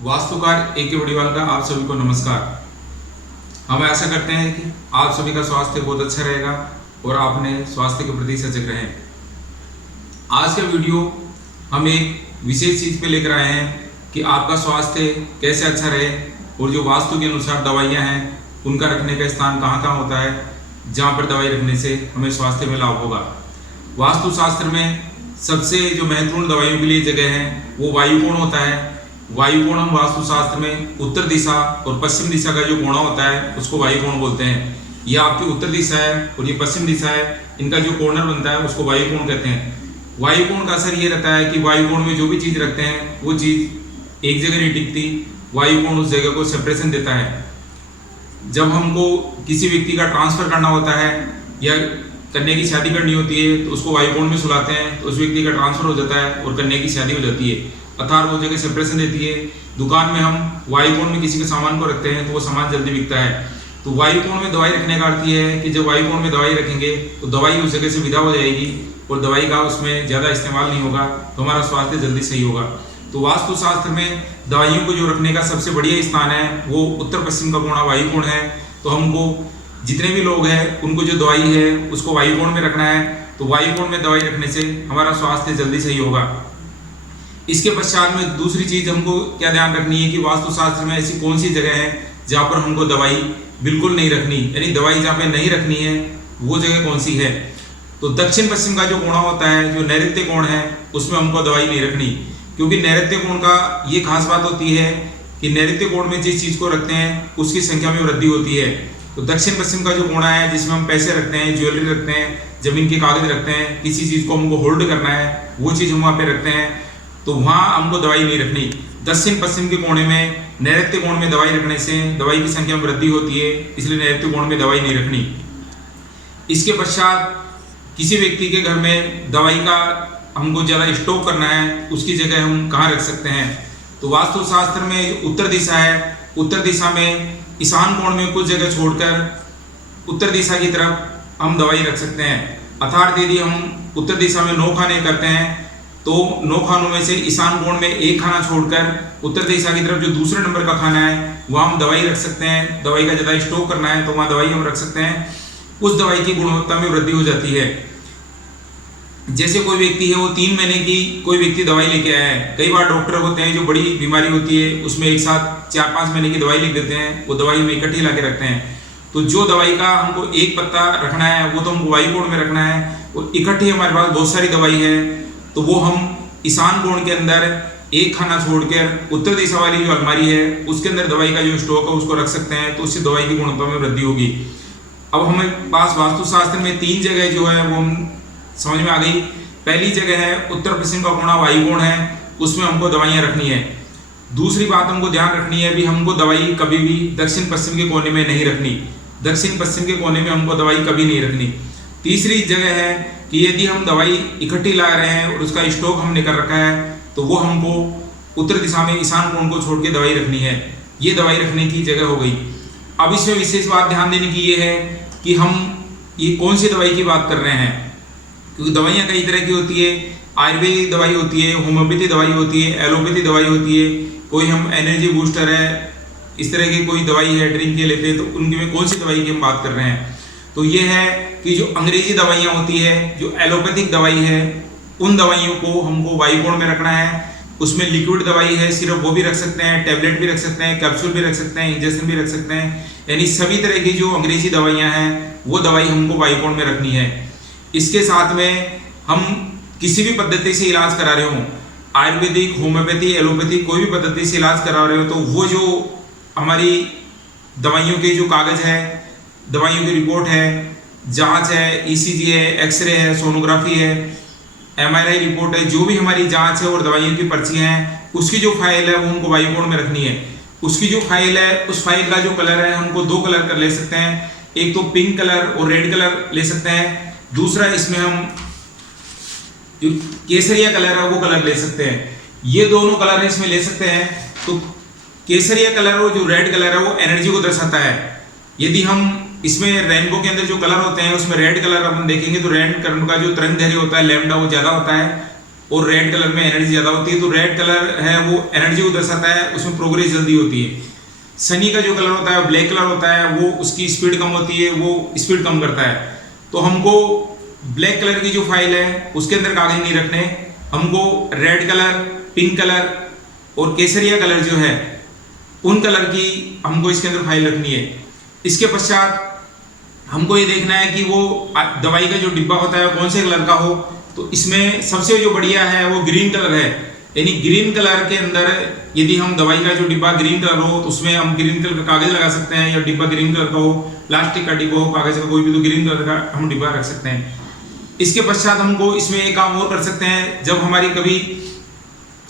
वास्तुकार ए के बड़ीवाल का आप सभी को नमस्कार। हम ऐसा करते हैं कि आप सभी का स्वास्थ्य बहुत अच्छा रहेगा और आप अपने स्वास्थ्य के प्रति सजग रहें। आज का वीडियो हम एक विशेष चीज़ पे लेकर आए हैं कि आपका स्वास्थ्य कैसे अच्छा रहे और जो वास्तु के अनुसार दवाइयाँ हैं उनका रखने का स्थान कहाँ कहाँ होता है जहाँ पर दवाई रखने से हमें स्वास्थ्य में लाभ होगा। वास्तुशास्त्र में सबसे जो महत्वपूर्ण दवाइयों के लिए जगह है वो वायुकोण होता है। वायुकोण हम वास्तुशास्त्र में उत्तर दिशा और पश्चिम दिशा का जो कोण होता है उसको वायुकोण बोलते हैं। ये आपकी उत्तर दिशा है और ये पश्चिम दिशा है, इनका जो कॉर्नर बनता है उसको वायुकोण कहते हैं। वायुकोण का असर ये रहता है कि वायुकोण में जो भी चीज़ रखते हैं वो चीज़ एक जगह नहीं टिकती, वायुकोण उस जगह को सेपरेशन देता है। जब हमको किसी व्यक्ति का ट्रांसफर करना होता है या कन्या की शादी करनी होती है तो उसको वायुकोण में सुलाते हैं तो उस व्यक्ति का ट्रांसफर हो जाता है और कन्या की शादी हो जाती है, अर्थात वो जगह सेपरेशन देती है। दुकान में हम वायुकोण में किसी के सामान को रखते हैं तो वो सामान जल्दी बिकता है। तो वायुकोण में दवाई रखने का अर्थ ये है कि जब वायुकोण में दवाई रखेंगे तो दवाई उस जगह से विदा हो जाएगी और दवाई का उसमें ज़्यादा इस्तेमाल नहीं होगा तो हमारा स्वास्थ्य जल्दी सही होगा। तो वास्तुशास्त्र में दवाइयों को जो रखने का सबसे बढ़िया स्थान है वो उत्तर पश्चिम का कोना वायुकोण है। तो हमको जितने भी लोग हैं उनको जो दवाई है उसको वायुकोण में रखना है। तो वायुकोण में दवाई रखने से हमारा स्वास्थ्य जल्दी सही होगा। इसके पश्चात में दूसरी चीज हमको क्या ध्यान रखनी है कि वास्तुशास्त्र में ऐसी कौन सी जगह है जहाँ पर हमको दवाई बिल्कुल नहीं रखनी, यानी दवाई जहाँ पे नहीं रखनी है वो जगह कौन सी है। तो दक्षिण पश्चिम का जो कोण होता है, जो नैऋत्य कोण है, उसमें हमको दवाई नहीं रखनी, क्योंकि नैऋत्य कोण का ये खास बात होती है कि नैऋत्य कोण में जिस चीज को रखते हैं उसकी संख्या में वृद्धि होती है। तो दक्षिण पश्चिम का जो कोण है जिसमें हम पैसे रखते हैं, ज्वेलरी रखते हैं, जमीन के कागज रखते हैं, किसी चीज को हमको होल्ड करना है वो चीज हम वहाँ पे रखते हैं, तो वहाँ हमको दवाई नहीं रखनी। दक्षिण पश्चिम के कोने में नैऋत्य कोण में दवाई रखने से दवाई की संख्या में वृद्धि होती है, इसलिए नैऋत्य कोण में दवाई नहीं रखनी। इसके पश्चात किसी व्यक्ति के घर में दवाई का हमको ज़्यादा स्टॉक करना है, उसकी जगह हम कहाँ रख सकते हैं। तो वास्तुशास्त्र में उत्तर दिशा है, उत्तर दिशा में ईशान कोण में कुछ जगह छोड़कर उत्तर दिशा की तरफ हम दवाई रख सकते हैं। अर्थात यदि हम उत्तर दिशा में 9 खाने करते हैं तो 9 खानों में से ईशान कोण में एक खाना छोड़कर उत्तर दिशा की तरफ जो दूसरे नंबर का खाना है वहाँ हम दवाई रख सकते हैं। दवाई का ज़्यादा स्टॉक करना है तो वहाँ दवाई हम रख सकते हैं, उस दवाई की गुणवत्ता में वृद्धि हो जाती है। जैसे कोई व्यक्ति है वो 3 महीने की कोई व्यक्ति दवाई लेके आया है, कई बार डॉक्टर होते हैं जो बड़ी बीमारी होती है उसमें एक साथ 4-5 महीने की दवाई लिख देते हैं, वो दवाई हम इकट्ठी ला के रखते हैं। तो जो दवाई का हमको एक पत्ता रखना है वो तो हमको वायुकोण में रखना है, वो इकट्ठी हमारे पास बहुत सारी दवाई है तो वो हम ईशान कोण के अंदर एक खाना छोड़कर उत्तर दिशा वाली जो अलमारी है उसके अंदर दवाई का जो स्टॉक है उसको रख सकते हैं, तो उससे दवाई की गुणवत्ता में वृद्धि होगी। अब हमारे पास वास्तुशास्त्र में 3 जगह जो है वो हम समझ में आ गई। पहली जगह है उत्तर पश्चिम का कोना वायुकोण है, उसमें हमको दवाइयाँ रखनी है। दूसरी बात हमको ध्यान रखनी है भी हमको दवाई कभी भी दक्षिण पश्चिम के कोने में नहीं रखनी, दक्षिण पश्चिम के कोने में हमको दवाई कभी नहीं रखनी। तीसरी जगह है कि यदि हम दवाई इकट्ठी ला रहे हैं और उसका स्टॉक हमने कर रखा है तो वो हमको उत्तर दिशा में ईशान कोण को छोड़ के दवाई रखनी है, ये दवाई रखने की जगह हो गई। अब इसमें विशेष बात ध्यान देने की ये है कि हम ये कौन सी दवाई की बात कर रहे हैं, क्योंकि दवाइयाँ कई तरह की होती है। आयुर्वेदिक दवाई होती है, होम्योपैथी दवाई होती है, एलोपैथी दवाई होती है, कोई हम एनर्जी बूस्टर है, इस तरह की कोई दवाई है ड्रिंक के लेते हैं, तो उनके में कौन सी दवाई की हम बात कर रहे हैं। तो ये है कि जो अंग्रेजी दवाइयाँ होती है, जो एलोपैथिक दवाई है, उन दवाइयों को हमको वायुकोण में रखना है। उसमें लिक्विड दवाई है, सिर्फ वो भी रख सकते हैं, टैबलेट भी रख सकते हैं, कैप्सूल भी रख सकते हैं, इंजेक्शन भी रख सकते हैं, यानी सभी तरह की जो अंग्रेजी दवाइयाँ हैं वो दवाई हमको वायुकोण में रखनी है। इसके साथ में हम किसी भी पद्धति से इलाज करा रहे हो, आयुर्वेदिक, होम्योपैथी, एलोपैथी, कोई भी पद्धति से इलाज करा रहे हो, तो वो जो हमारी दवाइयों के जो कागज है, दवाइयों की रिपोर्ट है, जांच है, ईसीजी है, एक्सरे है, सोनोग्राफी है, एमआरआई रिपोर्ट है, जो भी हमारी जांच है और दवाइयों की पर्चियाँ हैं, उसकी जो फाइल है वो हमको वायुकोण में रखनी है। उसकी जो फाइल है उस फाइल का जो कलर है हमको 2 कलर कर ले सकते हैं, एक तो पिंक कलर और रेड कलर ले सकते हैं, दूसरा इसमें हम जो केसरिया कलर है वो कलर ले सकते हैं। ये दोनों कलर इसमें ले सकते हैं। तो केसरिया कलर और जो रेड कलर है वो एनर्जी को दर्शाता है। यदि हम इसमें रेनबो के अंदर जो कलर होते हैं उसमें रेड कलर अपन देखेंगे तो रेड कलर का जो तरंग दैर्घ्य होता है लैम्डा वो ज़्यादा होता है, और रेड कलर में एनर्जी ज़्यादा होती है। तो रेड कलर है वो एनर्जी को दर्शाता है, उसमें प्रोग्रेस जल्दी होती है। सनी का जो कलर होता है ब्लैक कलर होता है, वो उसकी स्पीड कम होती है, वो स्पीड कम करता है। तो हमको ब्लैक कलर की जो फाइल है उसके अंदर कागज नहीं रखने, हमको रेड कलर, पिंक कलर और केसरिया कलर जो है उन कलर की हमको इसके अंदर फाइल रखनी है। इसके पश्चात हमको ये देखना है कि वो दवाई का जो डिब्बा होता है कौन से कलर का हो। तो इसमें सबसे जो बढ़िया है वो ग्रीन कलर है, यानी ग्रीन कलर के अंदर यदि हम दवाई का जो डिब्बा ग्रीन कलर हो तो उसमें हम ग्रीन कलर का कागज लगा सकते हैं, या डिब्बा ग्रीन कलर का हो, प्लास्टिक का डिब्बा हो, कागज का कोई भी, तो ग्रीन कलर का हम डिब्बा रख सकते हैं। इसके पश्चात हमको इसमें एक काम और कर सकते हैं, जब हमारी कभी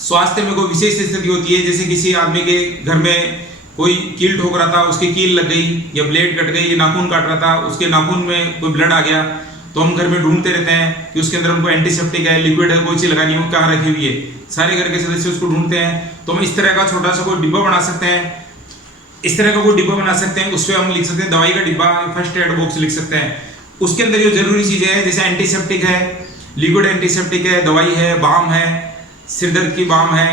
स्वास्थ्य में कोई विशेष स्थिति होती है, जैसे किसी आदमी के घर में कोई कील ठोक रहा था, उसकी कील लग गई या ब्लेड कट गई, या नाखून काट रहा था, उसके नाखून में कोई ब्लड आ गया, तो हम घर में ढूंढते रहते हैं कि उसके अंदर हमको एंटीसेप्टिक है, लिक्विड है, कोई चीज लगानी हो, कहाँ रखी हुई है। सारे घर के सदस्य उसको ढूंढते हैं। तो हम इस तरह का छोटा सा कोई डिब्बा बना सकते हैं, इस तरह का कोई डिब्बा बना सकते हैं। उस पर हम लिख सकते हैं दवाई का डिब्बा, फर्स्ट एड बॉक्स लिख सकते हैं। उसके अंदर जो जरूरी चीजें हैं, जैसे एंटीसेप्टिक है, लिक्विड एंटीसेप्टिक है, दवाई है, बाम है, सिर दर्द की बाम है,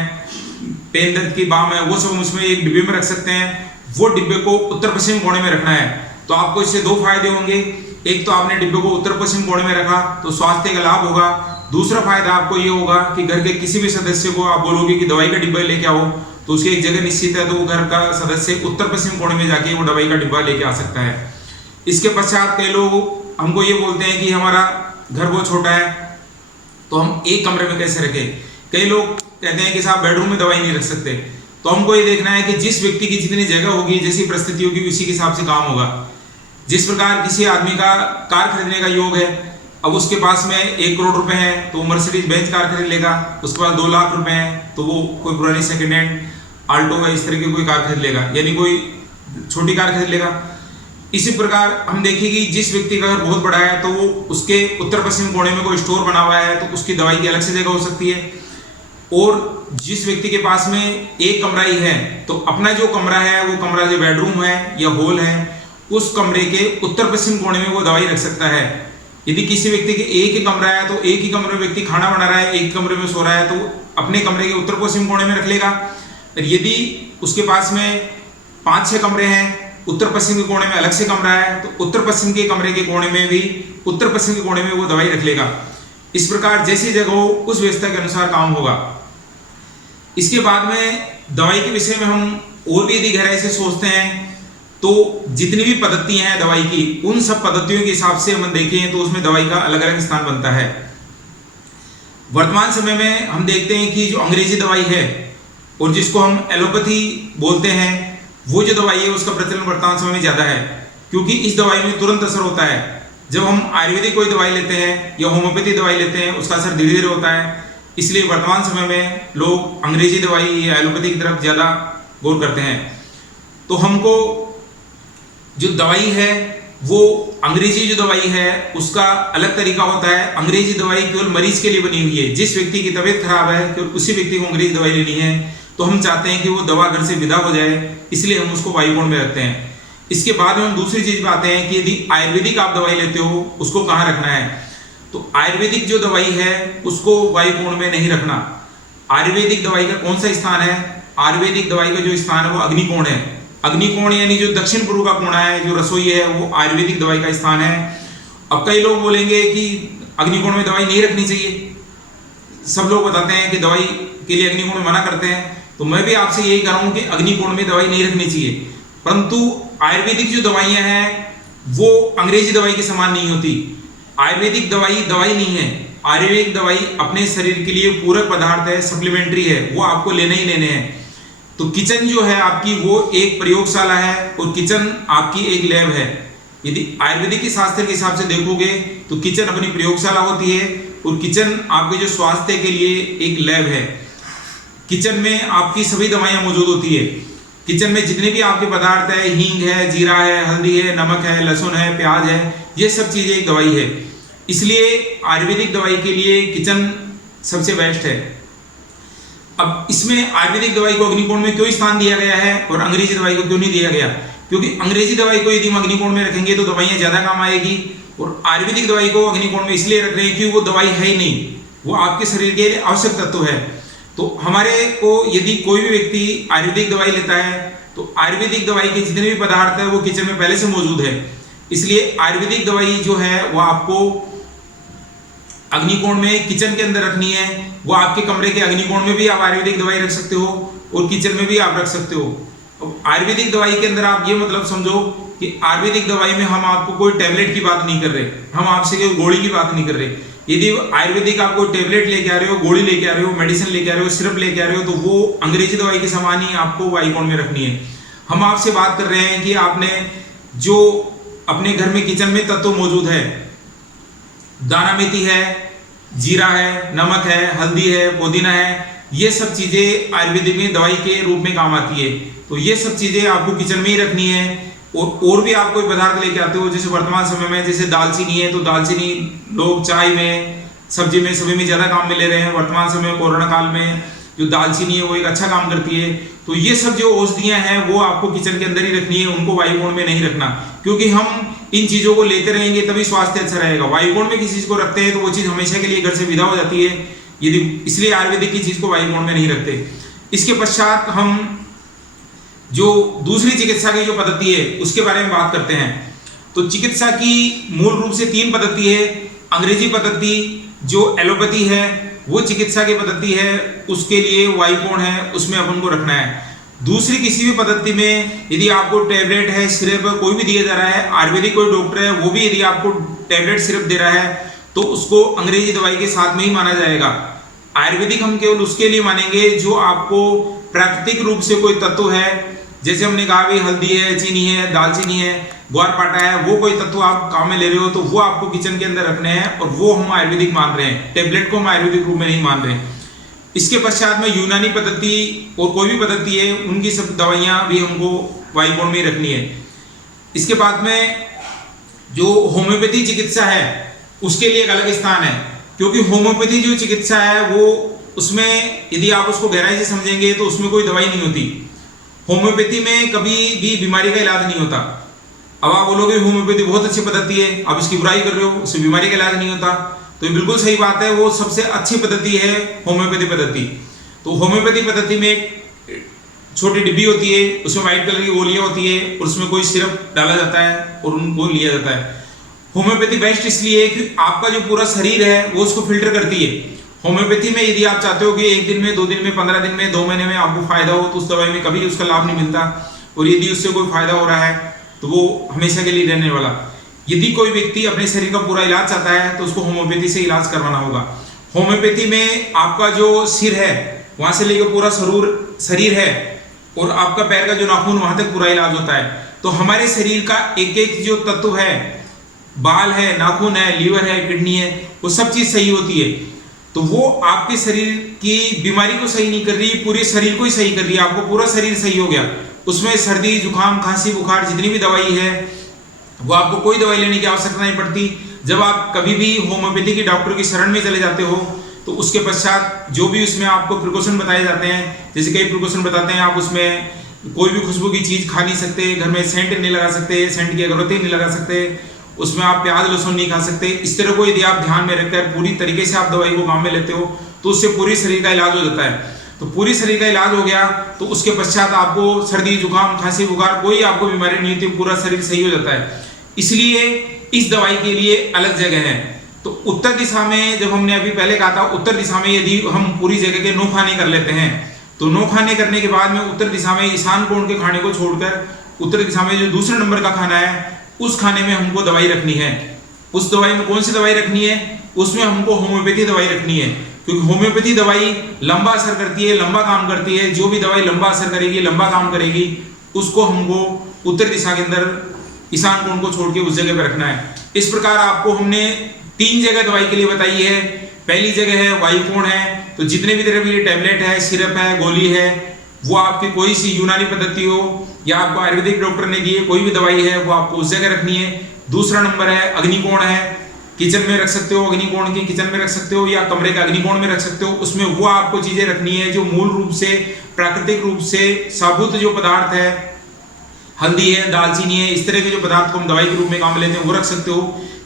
पेन दर्द की बाम है, वो सब हम उसमें एक डिब्बे में रख सकते हैं। वो डिब्बे को उत्तर पश्चिम कोने में रखना है। तो आपको इससे दो फायदे होंगे, एक तो आपने डिब्बे को उत्तर पश्चिम कोने में रखा तो स्वास्थ्य का लाभ होगा। दूसरा फायदा आपको ये होगा कि घर के किसी भी सदस्य को आप बोलोगे कि दवाई का डिब्बा लेके आओ, तो उसकी एक जगह निश्चित है, तो वो घर का सदस्य उत्तर पश्चिम कोने में जाके वो दवाई का डिब्बा लेके आ सकता है। इसके पश्चात कई लोग हमको ये बोलते हैं कि हमारा घर बहुत छोटा है, तो हम एक कमरे में कैसे रखें। कई लोग कहते हैं कि साहब बेडरूम में दवाई नहीं रख सकते। तो हमको ये देखना है कि जिस व्यक्ति की जितनी जगह होगी, जैसी परिस्थिति होगी, उसी के हिसाब से काम होगा। जिस प्रकार किसी आदमी का कार खरीदने का योग है, अब उसके पास में 1 करोड़ रुपए है तो मर्सिडीज बेंज कार खरीद लेगा, उसके पास 2 लाख रुपए हैं तो वो कोई पुरानी सेकंड हैंड आल्टो है इस तरह की कोई कार खरीद लेगा, यानी कोई छोटी कार खरीद लेगा। इसी प्रकार हम देखें कि जिस व्यक्ति का घर बहुत बड़ा है तो वो उसके उत्तर पश्चिम कोने में कोई स्टोर बना हुआ है तो उसकी दवाई की अलग से जगह हो सकती है। और जिस व्यक्ति के पास में एक कमरा ही है तो अपना जो कमरा है वो कमरा जो बेडरूम है या हॉल है, उस कमरे के उत्तर पश्चिम कोने में वो दवाई रख सकता है। यदि किसी व्यक्ति के एक ही कमरा है तो एक ही कमरे में व्यक्ति खाना बना रहा है, एक कमरे में सो रहा है, तो अपने कमरे के उत्तर पश्चिम कोने में रख लेगा। यदि उसके पास में 5-6 कमरे हैं, उत्तर पश्चिम के कोने में अलग से कमरा है, तो उत्तर पश्चिम के कमरे के कोने में भी उत्तर पश्चिम के कोने में वो दवाई रख लेगा। इस प्रकार जैसी जगह हो उस व्यवस्था के अनुसार काम होगा। इसके बाद में दवाई के विषय में हम और भी यदि गहराई से सोचते हैं तो जितनी भी पद्धतियां हैं दवाई की, उन सब पद्धतियों के हिसाब से हम देखें तो उसमें दवाई का अलग अलग स्थान बनता है। वर्तमान समय में हम देखते हैं कि जो अंग्रेजी दवाई है और जिसको हम एलोपैथी बोलते हैं, वो जो दवाई है उसका प्रचलन वर्तमान समय में ज्यादा है, क्योंकि इस दवाई में तुरंत असर होता है। जब हम आयुर्वेदिक कोई दवाई लेते हैं या होम्योपैथी दवाई लेते हैं, उसका असर धीरे धीरे होता है। इसलिए वर्तमान समय में लोग अंग्रेजी दवाई या एलोपैथी की तरफ ज्यादा गौर करते हैं। तो हमको जो दवाई है वो अंग्रेजी जो दवाई है उसका अलग तरीका होता है। अंग्रेजी दवाई केवल मरीज के लिए बनी हुई है। जिस व्यक्ति की तबीयत खराब है केवल उसी व्यक्ति को अंग्रेजी दवाई लेनी है, तो हम चाहते हैं कि वो दवा घर से विदा हो जाए, इसलिए हम उसको वायुकोण में रखते हैं। इसके बाद में हम दूसरी चीज पे आते हैं कि यदि आयुर्वेदिक आप दवाई लेते हो उसको कहाँ रखना है। तो आयुर्वेदिक जो दवाई है उसको वायुकोण में नहीं रखना। आयुर्वेदिक दवाई का कौन सा स्थान है? आयुर्वेदिक दवाई का जो स्थान है वो अग्निकोण है। अग्निकोण यानी जो दक्षिण पूर्व का कोना है, जो रसोई है, वो आयुर्वेदिक दवाई का स्थान है। अब कई लोग बोलेंगे कि अग्निकोण में दवाई नहीं रखनी चाहिए, सब लोग बताते हैं कि दवाई के लिए अग्निकोण में मना करते हैं, तो मैं भी आपसे यही कह रहा हूं कि अग्निकोण में दवाई नहीं रखनी चाहिए। परंतु आयुर्वेदिक जो दवाइयां हैं वो अंग्रेजी दवाई के समान नहीं होती। आयुर्वेदिक दवाई दवाई नहीं है, आयुर्वेदिक दवाई अपने शरीर के लिए पूरक पदार्थ है, सप्लीमेंट्री है, वो आपको लेने ही लेने हैं। तो किचन जो है आपकी वो एक प्रयोगशाला है और किचन आपकी एक लैब है। यदि आयुर्वेदिक के शास्त्र के हिसाब से देखोगे तो किचन अपनी प्रयोगशाला होती है और किचन आपके जो स्वास्थ्य के लिए एक लैब है। किचन में आपकी सभी दवाइयां मौजूद होती है। किचन में जितने भी आपके पदार्थ है, हींग है, जीरा है, हल्दी है, नमक है, लहसुन है, प्याज है, ये सब चीजें एक दवाई है। इसलिए आयुर्वेदिक दवाई के लिए किचन सबसे बेस्ट है। अब इसमें आयुर्वेदिक दवाई को अग्निकोण में क्यों स्थान दिया गया है और अंग्रेजी दवाई को क्यों नहीं दिया गया? क्योंकि अंग्रेजी दवाई को यदि हम अग्निकोण में रखेंगे तो दवाइयां ज्यादा काम आएगी, और आयुर्वेदिक दवाई को अग्निकोण में इसलिए रख रहे हैं कि वो दवाई है ही नहीं, वो आपके शरीर के लिए आवश्यक तत्व है। तो हमारे को यदि कोई भी व्यक्ति आयुर्वेदिक दवाई लेता है तो आयुर्वेदिक दवाई के जितने भी पदार्थ है वो किचन में पहले से मौजूद है। इसलिए आयुर्वेदिक दवाई जो है वो आपको अग्निकोण में किचन के अंदर रखनी है। वो आपके कमरे के अग्निकोण में भी आप आयुर्वेदिक दवाई रख सकते हो और किचन में भी आप रख सकते हो। अब आयुर्वेदिक दवाई के अंदर आप ये मतलब समझो कि आयुर्वेदिक दवाई में हम आपको कोई टैबलेट की बात नहीं कर रहे, हम आपसे कोई गोली की बात नहीं कर रहे। यदि आयुर्वेदिक आप कोई टैबलेट लेके आ रहे हो, गोली लेके आ रहे हो, मेडिसिन लेके आ रहे हो, सिरप लेके आ रहे हो, तो वो अंग्रेजी दवाई के समान ही आपको वायुकोण में रखनी है। हम आपसे बात कर रहे हैं कि आपने जो अपने घर में किचन में तत्व मौजूद है, दाना मेथी है, जीरा है, नमक है, हल्दी है, पुदीना है, ये सब चीजें आयुर्वेदिक में दवाई के रूप में काम आती है। तो ये सब चीजें आपको किचन में ही रखनी है। और भी आप कोई पदार्थ लेके आते हो, जैसे वर्तमान समय में जैसे दालचीनी है, तो दालचीनी लोग चाय में, सब्जी में, सभी में ज्यादा काम में ले रहे हैं। वर्तमान समय में कोरोना काल में जो दालचीनी है वो एक अच्छा काम करती है। तो ये सब जो औषधियां हैं वो आपको किचन के अंदर ही रखनी है, उनको वायुकोण में नहीं रखना, क्योंकि हम इन चीजों को लेते रहेंगे तभी स्वास्थ्य अच्छा रहेगा। वायुकोण में किसी चीज को रखते हैं तो वो चीज हमेशा के लिए घर से विदा हो जाती है, यदि इसलिए आयुर्वेदिक की चीज को वायुकोण में नहीं रखते। इसके पश्चात हम जो दूसरी चिकित्सा की जो पद्धति है उसके बारे में बात करते हैं। तो चिकित्सा की मूल रूप से 3 पद्धति है। अंग्रेजी पद्धति जो एलोपैथी है वो चिकित्सा की पद्धति है, उसके लिए वायुकोण है, उसमें अपन को रखना है। दूसरी किसी भी पद्धति में यदि आपको टैबलेट है, सिरप कोई भी दिया जा रहा है, आयुर्वेदिक कोई डॉक्टर है वो भी यदि आपको टैबलेट सिरप दे रहा है तो उसको अंग्रेजी दवाई के साथ में ही माना जाएगा। आयुर्वेदिक हम केवल उसके लिए मानेंगे जो आपको प्राकृतिक रूप से कोई तत्व है, जैसे हमने कहा भाई हल्दी है, चीनी है, दालचीनी है, ग्वारपाठा है, वो कोई तत्व आप काम में ले रहे हो तो वो आपको किचन के अंदर रखने हैं और वो हम आयुर्वेदिक मान रहे हैं। टैबलेट को हम आयुर्वेदिक रूप में नहीं मान रहे हैं। इसके पश्चात में यूनानी पद्धति और कोई भी पद्धति है उनकी सब दवाइयां भी हमको वायुकोण में रखनी है। इसके बाद में जो होम्योपैथी चिकित्सा है उसके लिए एक अलग स्थान है, क्योंकि होम्योपैथी जो चिकित्सा है वो उसमें यदि आप उसको गहराई से समझेंगे तो उसमें कोई दवाई नहीं होती। होम्योपैथी में कभी भी बीमारी का इलाज नहीं होता। अब आप बोलोगे होम्योपैथी बहुत अच्छी पद्धति है, आप इसकी बुराई कर रहे हो, उससे बीमारी का इलाज नहीं होता, तो ये बिल्कुल सही बात है। वो सबसे अच्छी पद्धति है होम्योपैथी पद्धति। तो होम्योपैथी पद्धति में एक छोटी डिब्बी होती है, उसमें व्हाइट कलर की गोलियां होती है और उसमें कोई सिरप डाला जाता है और उनको लिया जाता है। होम्योपैथी बेस्ट इसलिए है कि आपका जो पूरा शरीर है वो उसको फिल्टर करती है। होम्योपैथी में यदि आप चाहते हो कि 1 दिन में, 2 दिन में, 15 दिन में, 2 महीने में आपको फायदा हो तो उस दवाई में कभी उसका लाभ नहीं मिलता, और यदि उससे कोई फायदा हो रहा है तो वो हमेशा के लिए रहने वाला। यदि कोई व्यक्ति अपने शरीर का पूरा इलाज चाहता है तो उसको होम्योपैथी से इलाज करवाना होगा। होम्योपैथी में आपका जो सिर है वहां से लेकर पूरा शरीर है और आपका पैर का जो नाखून वहां तक पूरा इलाज होता है। तो हमारे शरीर का एक एक जो तत्व है, बाल है, नाखून है, लीवर है, किडनी है, वो सब चीज सही होती है। तो वो आपके शरीर की बीमारी को सही नहीं कर रही, पूरे शरीर को ही सही कर रही है। आपको पूरा शरीर सही हो गया, उसमें सर्दी, जुकाम, खांसी, बुखार जितनी भी दवाई है वो आपको कोई दवाई लेने की आवश्यकता नहीं पड़ती। जब आप कभी भी होम्योपैथी के डॉक्टर की शरण में चले जाते हो तो उसके पश्चात जो भी उसमें आपको प्रिकॉशन बताए जाते हैं, जैसे कई प्रिकॉशन बताते हैं आप उसमें कोई भी खुशबू की चीज खा नहीं सकते, घर में सेंट नहीं लगा सकते, सेंट की अगरबत्ती नहीं लगा सकते, उसमें आप प्याज लहसुन नहीं खा सकते। इस तरह को यदि आप ध्यान में रखकर पूरी तरीके से आप दवाई को काम में लेते हो तो उससे पूरी शरीर का इलाज हो जाता है। तो पूरी शरीर का इलाज हो गया तो उसके पश्चात आपको सर्दी, जुकाम, खांसी, बुखार कोई आपको बीमारी नहीं होती, पूरा शरीर सही हो जाता है। इसलिए इस दवाई के लिए अलग जगह है। तो उत्तर दिशा में, जब हमने अभी पहले कहा था, उत्तर दिशा में यदि हम पूरी जगह के 9 खाने कर लेते हैं तो 9 खाने करने के बाद में उत्तर दिशा में ईशान कोण के खाने को छोड़कर उत्तर दिशा में जो दूसरे नंबर का खाना है उस खाने में हमको दवाई रखनी है। उस दवाई में कौन सी दवाई रखनी है? उसमें हमको होम्योपैथी दवाई रखनी है, क्योंकि होम्योपैथी दवाई लंबा असर करती है, लंबा काम करती है। जो भी दवाई लंबा असर करेगी, लंबा काम करेगी, उसको हमको उत्तर दिशा के अंदर ईशान कोण को छोड़ के उस जगह पर रखना है। इस प्रकार आपको हमने 3 जगह दवाई के लिए बताई है। पहली जगह है वायुकोण है, तो जितने भी तरह की टैबलेट है, सिरप है, गोली है, वो आपकी कोई सी यूनानी पद्धति हो या आपको आयुर्वेदिक डॉक्टर ने दी है कोई भी दवाई है वो आपको उस जगह रखनी है। दूसरा नंबर है अग्निकोण है, किचन में रख सकते हो, अग्निकोण की किचन में रख सकते हो या कमरे के अग्निकोण में रख सकते हो। उसमें वो आपको चीजें रखनी है जो मूल रूप से प्राकृतिक रूप से साबुत जो पदार्थ है, हल्दी है, दालचीनी है, इस तरह के जो पदार्थ को हम दवाई के रूप में काम लेते हैं वो रख सकते हो।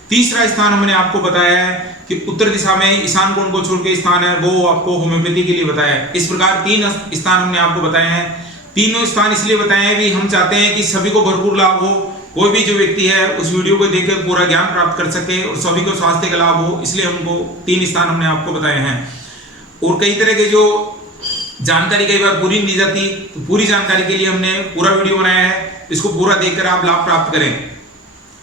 तीसरा स्थान हमने आपको बताया है कि उत्तर दिशा में ईशान कोण को छोड़ के स्थान है वो आपको होम्योपैथी के लिए बताया है। इस प्रकार 3 स्थान हमने आपको बताए हैं। तीनों स्थान इसलिए बताए हैं भी हम चाहते हैं कि सभी को भरपूर लाभ हो, कोई भी जो व्यक्ति है उस वीडियो को देखकर पूरा ज्ञान प्राप्त कर सके और सभी को स्वास्थ्य का लाभ हो, इसलिए हमको 3 स्थान हमने आपको बताए हैं। और कई तरह के जो जानकारी कई बार पूरी नहीं जाती, तो पूरी जानकारी के लिए हमने पूरा वीडियो बनाया है, इसको पूरा देखकर आप लाभ प्राप्त करें।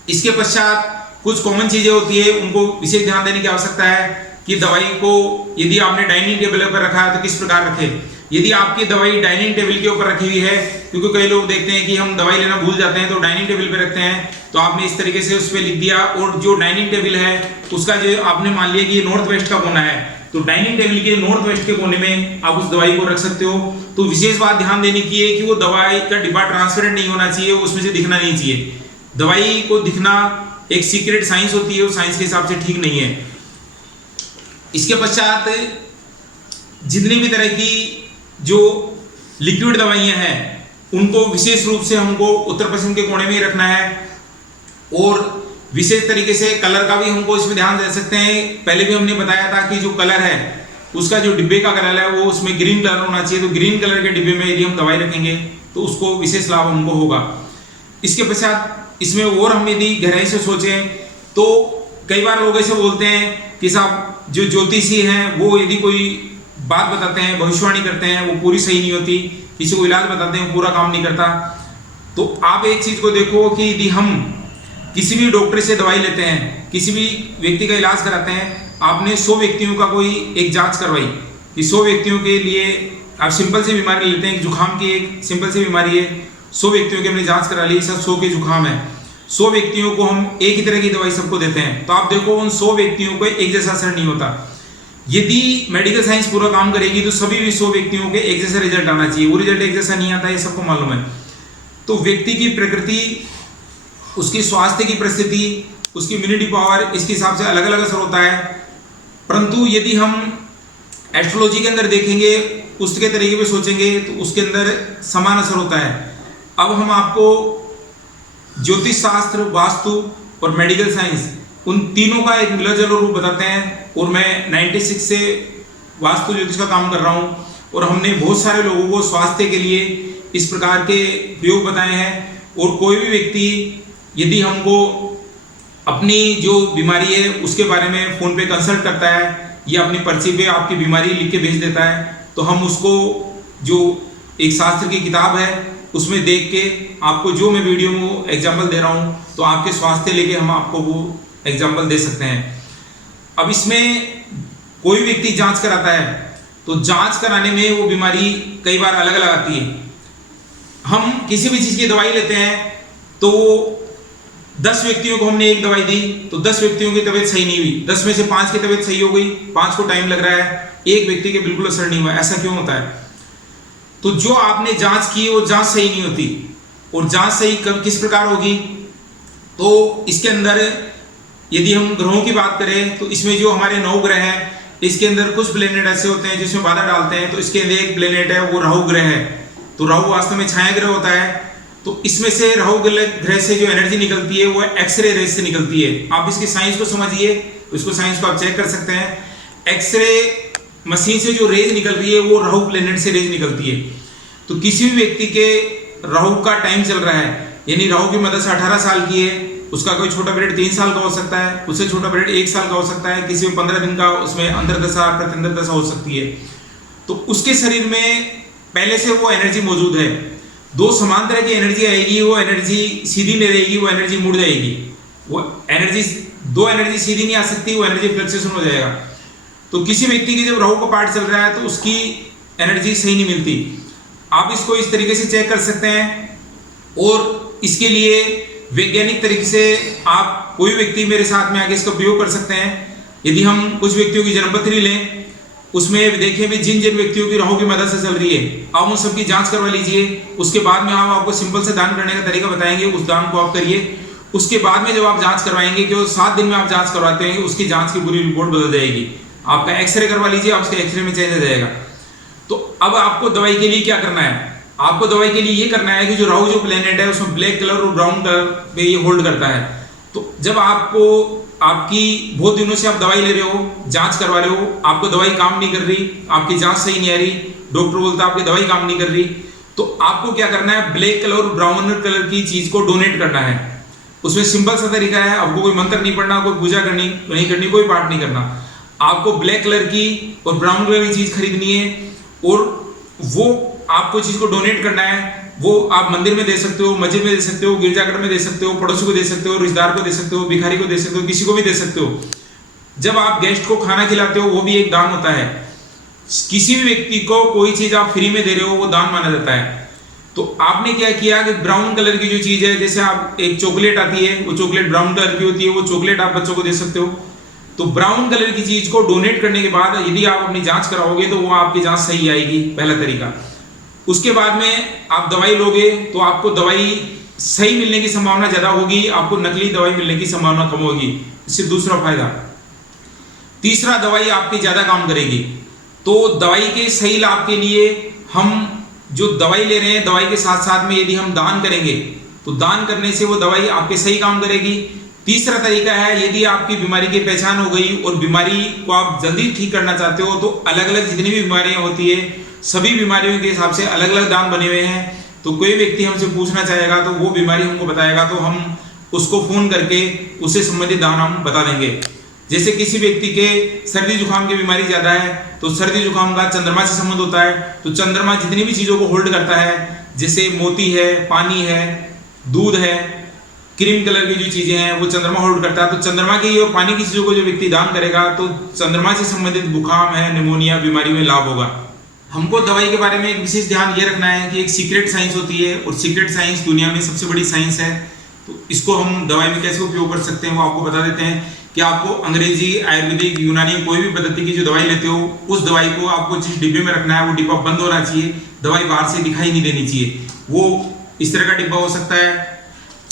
इसके पश्चात कुछ कॉमन चीजें होती है, उनको विशेष ध्यान देने की आवश्यकता है कि दवाई को यदि आपने डाइनिंग टेबल पर रखा है तो किस प्रकार रखें। यदि आपकी दवाई डाइनिंग टेबल के ऊपर रखी हुई है, क्योंकि कई लोग देखते हैं कि हम दवाई लेना भूल जाते हैं तो डाइनिंग टेबल पे रखते हैं, तो आपने इस तरीके से उस पर लिख दिया और जो डाइनिंग टेबल है उसका जो आपने मान लिया कि नॉर्थ वेस्ट का कोना है, तो डाइनिंग टेबल के नॉर्थ वेस्ट के कोने में आप उस दवाई को रख सकते हो। तो विशेष बात ध्यान देने की है कि वो दवाई का डिब्बा ट्रांसपेरेंट नहीं होना चाहिए, उसमें से दिखना नहीं चाहिए। दवाई को दिखना एक सीक्रेट साइंस होती है, वो साइंस के हिसाब से ठीक नहीं है। इसके पश्चात जितनी भी तरह की जो लिक्विड दवाइयां हैं उनको विशेष रूप से हमको उत्तर पश्चिम के कोने में ही रखना है। और विशेष तरीके से कलर का भी हमको इसमें ध्यान दे सकते हैं। पहले भी हमने बताया था कि जो कलर है उसका जो डिब्बे का कलर है वो उसमें ग्रीन कलर होना चाहिए, तो ग्रीन कलर के डिब्बे में यदि हम दवाई रखेंगे तो उसको विशेष लाभ हमको होगा। इसके पश्चात इसमें और हम यदि गहराई से सोचें तो कई बार लोग ऐसे बोलते हैं कि साहब जो ज्योतिषी हैं वो यदि कोई बात बताते हैं, भविष्यवाणी करते हैं, वो पूरी सही नहीं होती, किसी को इलाज बताते हैं पूरा काम नहीं करता। तो आप एक चीज को देखो कि यदि हम किसी भी डॉक्टर से दवाई लेते हैं, किसी भी व्यक्ति का इलाज कराते हैं, आपने 100 व्यक्तियों का कोई एक जांच करवाई कि 100 व्यक्तियों के लिए आप सिंपल सी बीमारी लेते हैं, जुकाम की एक सिंपल सी बीमारी है, 100 व्यक्तियों की हमने जांच करा ली, सब 100 के जुकाम है, 100 व्यक्तियों को हम एक ही तरह की दवाई सबको देते हैं, तो आप देखो उन 100 व्यक्तियों को एक जैसा असर नहीं होता। यदि मेडिकल साइंस पूरा काम करेगी तो सभी भी 100 व्यक्तियों के एक जैसा रिजल्ट आना चाहिए, वो रिजल्ट एक जैसा नहीं आता, ये सबको मालूम है। तो व्यक्ति की प्रकृति, उसकी स्वास्थ्य की परिस्थिति, उसकी इम्यूनिटी पावर, इसके हिसाब से अलग अलग असर होता है। परंतु यदि हम एस्ट्रोलॉजी के अंदर देखेंगे, उसके तरीके पे सोचेंगे तो उसके अंदर समान असर होता है। अब हम आपको ज्योतिष शास्त्र, वास्तु और मेडिकल साइंस, उन तीनों का एक मिला जुला रूप बताते हैं। और मैं 96 से वास्तु ज्योतिष का काम कर रहा हूँ और हमने बहुत सारे लोगों को स्वास्थ्य के लिए इस प्रकार के प्रयोग बताए हैं। और कोई भी व्यक्ति यदि हमको अपनी जो बीमारी है उसके बारे में फ़ोन पे कंसल्ट करता है या अपनी पर्ची पे आपकी बीमारी लिख के भेज देता है, तो हम उसको जो एक शास्त्र की किताब है उसमें देख के आपको जो मैं वीडियो में एग्जाम्पल दे रहा हूँ तो आपके स्वास्थ्य लेके हम आपको वो एग्जाम्पल दे सकते हैं। अब इसमें कोई व्यक्ति जांच कराता है तो जांच कराने में वो बीमारी कई बार अलग अलग आती है। हम किसी भी चीज़ की दवाई लेते हैं तो 10 व्यक्तियों को हमने एक दवाई दी तो 10 व्यक्तियों की तबीयत सही नहीं हुई, 10 में से 5 की तबीयत सही हो गई, 5 को टाइम लग रहा है, एक व्यक्ति के बिल्कुल असर नहीं हुआ। ऐसा क्यों होता है? तो जो आपने जांच की वो जांच सही नहीं होती। और जांच सही किस प्रकार होगी? तो इसके अंदर यदि हम ग्रहों की बात करें तो इसमें जो हमारे 9 ग्रह हैं, इसके अंदर कुछ प्लेनेट ऐसे होते हैं जिसमें बाधा डालते हैं। तो इसके अंदर एक प्लेनेट है वो राहु ग्रह है। तो राहु वास्तव में छाया ग्रह होता है। तो इसमें से राहु ग्रह से जो एनर्जी निकलती है वो एक्सरे रेज से निकलती है। आप इसकी साइंस को समझिए, इसको साइंस को आप चेक कर सकते हैं। एक्सरे मशीन से जो रेज निकल रही है वो राहु प्लेनेट से रेज निकलती है। तो किसी भी व्यक्ति के राहु का टाइम चल रहा है, यानी राहु की मदद से 18 साल की है, उसका कोई छोटा पीरियड 3 साल का हो सकता है, उससे छोटा पीरियड 1 साल का हो सकता है, किसी में 15 दिन का, उसमें अंतर्दशा प्रत्यंतर्दशा हो सकती है। तो उसके शरीर में पहले से वो एनर्जी मौजूद है। 2 समान तरह की एनर्जी आएगी, वो एनर्जी सीधी नहीं रहेगी, वो एनर्जी मुड़ जाएगी। वो एनर्जी 2 एनर्जी सीधी नहीं आ सकती, वो एनर्जी फ्लक्चुएशन हो जाएगा। तो किसी व्यक्ति की जब राहु का पार्ट चल रहा है तो उसकी एनर्जी सही नहीं मिलती। आप इसको इस तरीके से चेक कर सकते हैं। और इसके लिए वैज्ञानिक तरीके से आप कोई व्यक्ति मेरे साथ में आके इसका प्रयोग कर सकते हैं। यदि हम कुछ व्यक्तियों की जन्मपत्री लें, उसमें देखें भी जिन जिन व्यक्तियों की राहु की मदद से चल रही है, आप उन सबकी जांच करवा लीजिए। उसके बाद में हम आपको सिंपल से दान करने का तरीका बताएंगे, उस दान को आप करिए। उसके बाद में जब आप जांच करवाएंगे, कि 7 दिन में आप जांच करवाते हैं, उसकी जांच की पूरी रिपोर्ट बदल जाएगी। आपका एक्सरे करवा लीजिए, उसके एक्सरे में चेंज हो जाएगा। तो अब आपको दवाई के लिए क्या करना है? आपको दवाई के लिए ये करना है कि जो राहु जो प्लेनेट है उसमें ब्लैक कलर और ब्राउन कलर पे ये होल्ड करता है। तो जब आपको आपकी बहुत दिनों से आप दवाई ले रहे हो, जांच करवा रहे हो, आपको दवाई काम नहीं कर रही, आपकी जांच सही नहीं आ रही, डॉक्टर बोलता है आपकी दवाई काम नहीं कर रही, तो आपको क्या करना है, ब्लैक कलर और ब्राउन कलर की चीज को डोनेट करना है। उसमें सिंपल सा तरीका है, आपको कोई मंत्र नहीं पढ़ना, कोई पूजा करनी नहीं करनी, कोई पाठ नहीं करना। आपको ब्लैक कलर की और ब्राउन कलर की चीज खरीदनी है और वो आपको चीज को डोनेट करना है। वो आप मंदिर में दे सकते हो, मस्जिद में दे सकते हो, गिरजाघर में दे सकते हो, पड़ोसी को दे सकते हो, रिश्तेदार को दे सकते हो, भिखारी को दे सकते हो, किसी को भी दे सकते हो। जब आप गेस्ट को खाना खिलाते हो वो भी एक दान होता है। किसी भी व्यक्ति को कोई चीज आप फ्री में दे रहे हो वो दान माना जाता है। तो आपने क्या किया कि ब्राउन कलर की जो चीज है, जैसे आप एक चॉकलेट आती है, वो चॉकलेट ब्राउन कलर की होती है, वो चॉकलेट आप बच्चों को दे सकते हो। तो ब्राउन कलर की चीज को डोनेट करने के बाद यदि आप अपनी जांच कराओगे तो वो आपकी जांच सही आएगी, पहला तरीका। उसके बाद में आप दवाई लोगे तो आपको दवाई सही मिलने की संभावना ज्यादा होगी, आपको नकली दवाई मिलने की संभावना कम होगी। इससे दूसरा फायदा। तीसरा, दवाई आपकी ज्यादा काम करेगी। तो दवाई के सही लाभ के लिए हम जो दवाई ले रहे हैं, दवाई के साथ साथ में यदि हम दान करेंगे तो दान करने से वो दवाई आपके सही काम करेगी। तीसरा तरीका है, यदि आपकी बीमारी की पहचान हो गई और बीमारी को आप जल्दी ठीक करना चाहते हो तो अलग अलग जितनी भी बीमारियां होती है सभी बीमारियों के हिसाब से अलग अलग दान बने हुए हैं। तो कोई व्यक्ति हमसे पूछना चाहेगा तो वो बीमारी हमको बताएगा तो हम उसको फोन करके उससे संबंधित दान हम बता देंगे। जैसे किसी व्यक्ति के सर्दी जुकाम की बीमारी ज्यादा है तो सर्दी जुकाम का चंद्रमा से संबंध होता है। तो चंद्रमा जितनी भी चीजों को होल्ड करता है, जैसे मोती है, पानी है, दूध है, क्रीम कलर की जो चीजें हैं वो चंद्रमा होल्ड करता है। तो चंद्रमा की और पानी की चीजों को जो व्यक्ति दान करेगा तो चंद्रमा से संबंधित जुकाम है, निमोनिया बीमारी में लाभ होगा। हमको दवाई के बारे में एक विशेष ध्यान ये रखना है कि एक सीक्रेट साइंस होती है और सीक्रेट साइंस दुनिया में सबसे बड़ी साइंस है। तो इसको हम दवाई में कैसे उपयोग कर सकते हैं वो आपको बता देते हैं कि आपको अंग्रेजी, आयुर्वेदिक, यूनानी कोई भी पद्धति की जो दवाई लेते हो उस दवाई को आपको जिस डिब्बे में रखना है वो डिब्बा बंद होना चाहिए। दवाई बाहर से दिखाई नहीं देनी चाहिए। वो इस तरह का डिब्बा हो सकता है,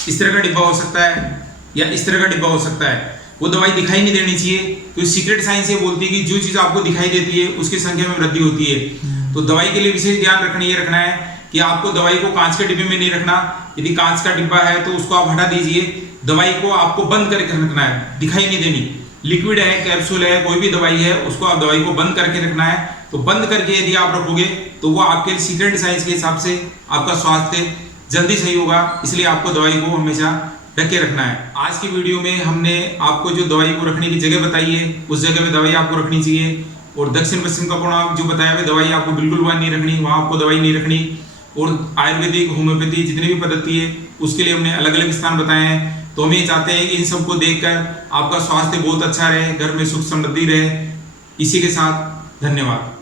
इस तरह का डिब्बा हो सकता है या इस तरह का डिब्बा हो सकता है। वो दवाई दिखाई नहीं देनी चाहिए। तो सीक्रेट साइंस ये बोलती है कि जो चीज आपको दिखाई देती है उसकी संख्या में वृद्धि होती है। तो दवाई के लिए विशेष ध्यान रखना है कि आपको दवाई को कांच के डिब्बे में नहीं रखना। यदि कांच का डिब्बा है तो उसको आप हटा दीजिए। दवाई को आपको बंद करके रखना है, दिखाई नहीं देनी। लिक्विड है, कैप्सूल है, कोई भी दवाई है, उसको आप दवाई को बंद करके रखना है। तो बंद करके यदि आप रखोगे तो वो आपके सीक्रेट साइंस के हिसाब से आपका स्वास्थ्य जल्दी सही होगा। इसलिए आपको दवाई को हमेशा ढक के रखना है। आज की वीडियो में हमने आपको जो दवाई को रखने की जगह बताई है उस जगह में दवाई आपको रखनी चाहिए। और दक्षिण पश्चिम का कोना जो बताया हुआ दवाई आपको बिल्कुल वहां नहीं रखनी, वहां आपको दवाई नहीं रखनी। और आयुर्वेदिक, होम्योपैथी जितनी भी पद्धति है उसके लिए हमने अलग अलग स्थान बताए हैं। तो हम ये चाहते हैं इन सबको देखकर आपका स्वास्थ्य बहुत अच्छा रहे, घर में सुख समृद्धि रहे। इसी के साथ धन्यवाद।